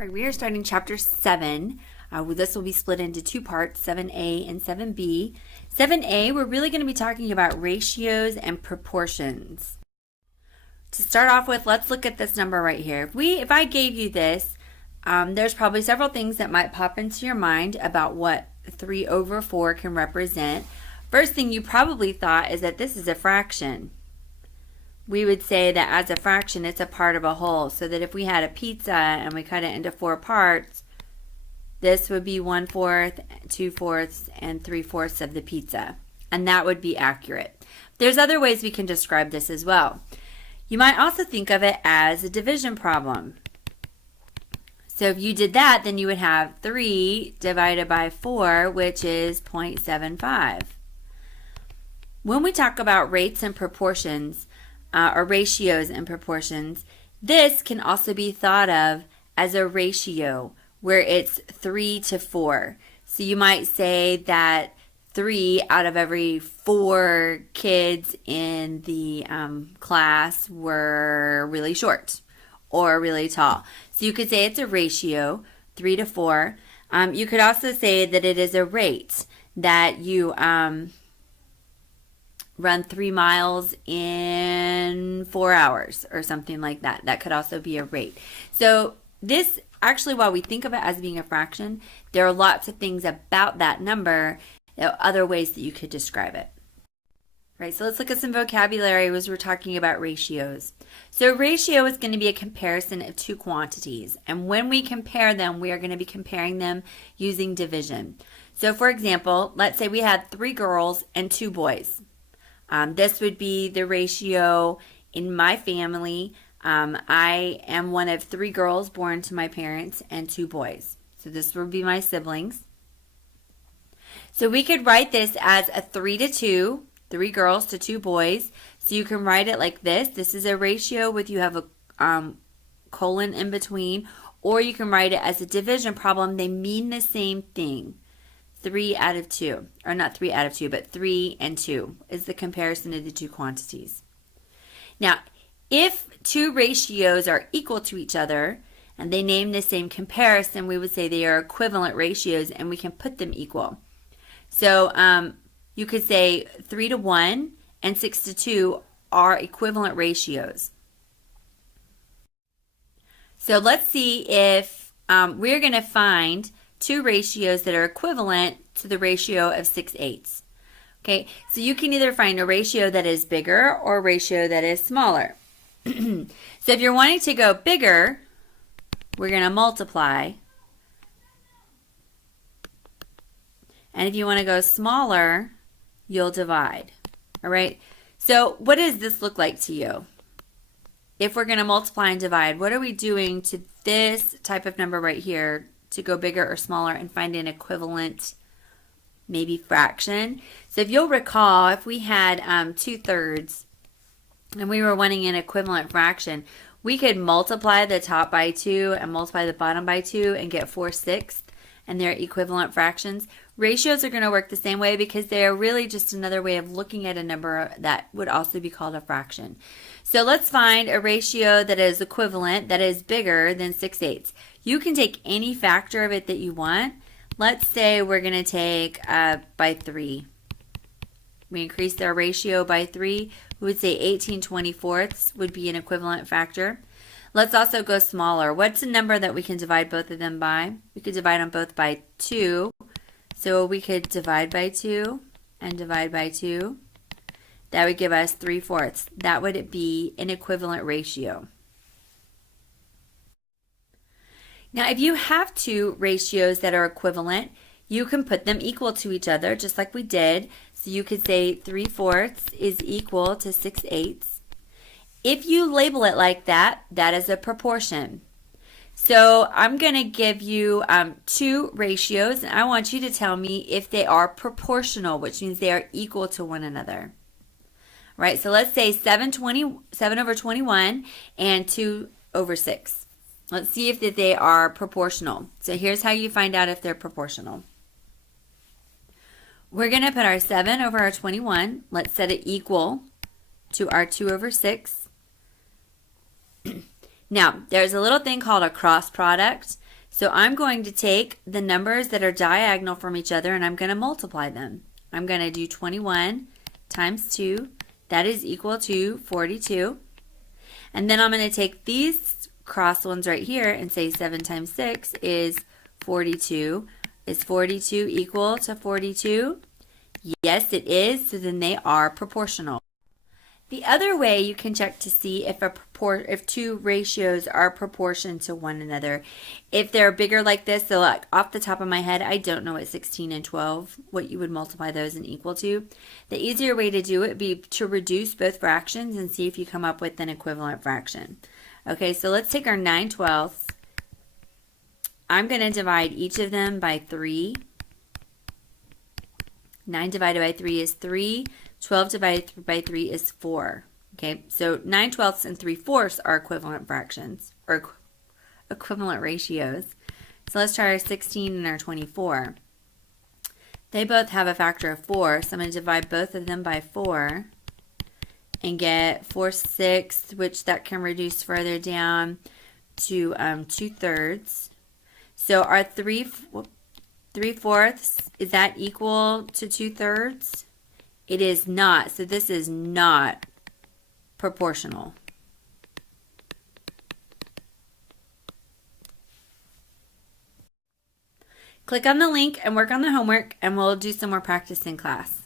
All right, we are starting chapter 7. This will be split into two parts, 7a and 7b. 7a, we're really going to be talking about ratios and proportions. To start off with, let's look at this number right here. If I gave you this, there's probably several things that might pop into your mind about what 3 over 4 can represent. First thing you probably thought is that this is a fraction. We would say that as a fraction, it's a part of a whole. So that if we had a pizza and we cut it into 4 parts, this would be 1/4, 2/4, and 3/4 of the pizza. And that would be accurate. There's other ways we can describe this as well. You might also think of it as a division problem. So if you did that, then you would have 3 divided by 4, which is 0.75. When we talk about rates and proportions, or ratios and proportions, this can also be thought of as a ratio where it's 3 to 4. So you might say that 3 out of every 4 kids in the class were really short or really tall. So you could say it's a ratio, 3 to 4. You could also say that it is a rate, that you run 3 miles in 4 hours or something like that. That could also be a rate. So this, actually, while we think of it as being a fraction, there are lots of things about that number, other ways that you could describe it. Right, so let's look at some vocabulary as we're talking about ratios. So a ratio is going to be a comparison of two quantities. And when we compare them, we are going to be comparing them using division. So for example, let's say we had 3 girls and 2 boys. This would be the ratio in my family. I am one of 3 girls born to my parents and 2 boys. So this would be my siblings. So we could write this as a 3 to 2, 3 girls to 2 boys. So you can write it like this. This is a ratio with you have a colon in between. Or you can write it as a division problem. They mean the same thing. 3 out of 2, or not 3 out of 2, but 3 and 2 is the comparison of the two quantities. Now, if 2 ratios are equal to each other and they name the same comparison, we would say they are equivalent ratios and we can put them equal. So you could say 3 to 1 and 6 to 2 are equivalent ratios. So let's see if we're going to find 2 ratios that are equivalent to the ratio of 6/8. Okay, so you can either find a ratio that is bigger or a ratio that is smaller. So if you're wanting to go bigger, we're going to multiply. And if you want to go smaller, you'll divide. All right, so what does this look like to you? If we're going to multiply and divide, what are we doing to this type of number right here to go bigger or smaller and find an equivalent, maybe fraction? So if you'll recall, if we had 2/3 and we were wanting an equivalent fraction, we could multiply the top by 2 and multiply the bottom by 2 and get 4/6, and they're equivalent fractions. Ratios are going to work the same way because they're really just another way of looking at a number that would also be called a fraction. So let's find a ratio that is equivalent, that is bigger than 6/8. You can take any factor of it that you want. Let's say we're going to take by 3. We increase their ratio by 3. We would say 18/24 would be an equivalent factor. Let's also go smaller. What's a number that we can divide both of them by? We could divide them both by 2. So we could divide by 2 and divide by 2. That would give us 3/4. That would be an equivalent ratio. Now, if you have 2 ratios that are equivalent, you can put them equal to each other, just like we did. So you could say 3/4 is equal to 6/8. If you label it like that, that is a proportion. So I'm going to give you 2 ratios, and I want you to tell me if they are proportional, which means they are equal to one another. Right, so let's say 7 over 21 and 2 over 6. Let's see if they are proportional. So here's how you find out if they're proportional. We're going to put our 7 over our 21. Let's set it equal to our 2 over 6. Now, there's a little thing called a cross product. So I'm going to take the numbers that are diagonal from each other and I'm going to multiply them. I'm going to do 21 times 2. That is equal to 42. And then I'm going to take these cross ones right here and say 7 times 6 is 42. Is 42 equal to 42? Yes, it is. So then they are proportional. The other way you can check to see if two ratios are proportioned to one another, if they're bigger like this, so like off the top of my head, I don't know what 16 and 12, what you would multiply those and equal to. The easier way to do it would be to reduce both fractions and see if you come up with an equivalent fraction. Okay, so let's take our 9/12. I'm going to divide each of them by 3. 9 divided by 3 is 3. 12 divided by 3 is 4. Okay, so 9/12 and 3/4 are equivalent fractions, or equivalent ratios. So let's try our 16 and our 24. They both have a factor of 4, so I'm going to divide both of them by 4 and get 4/6, which that can reduce further down to 2/3. So our 3/4, is that equal to 2/3? It is not, so this is not proportional. Click on the link and work on the homework, and we'll do some more practice in class.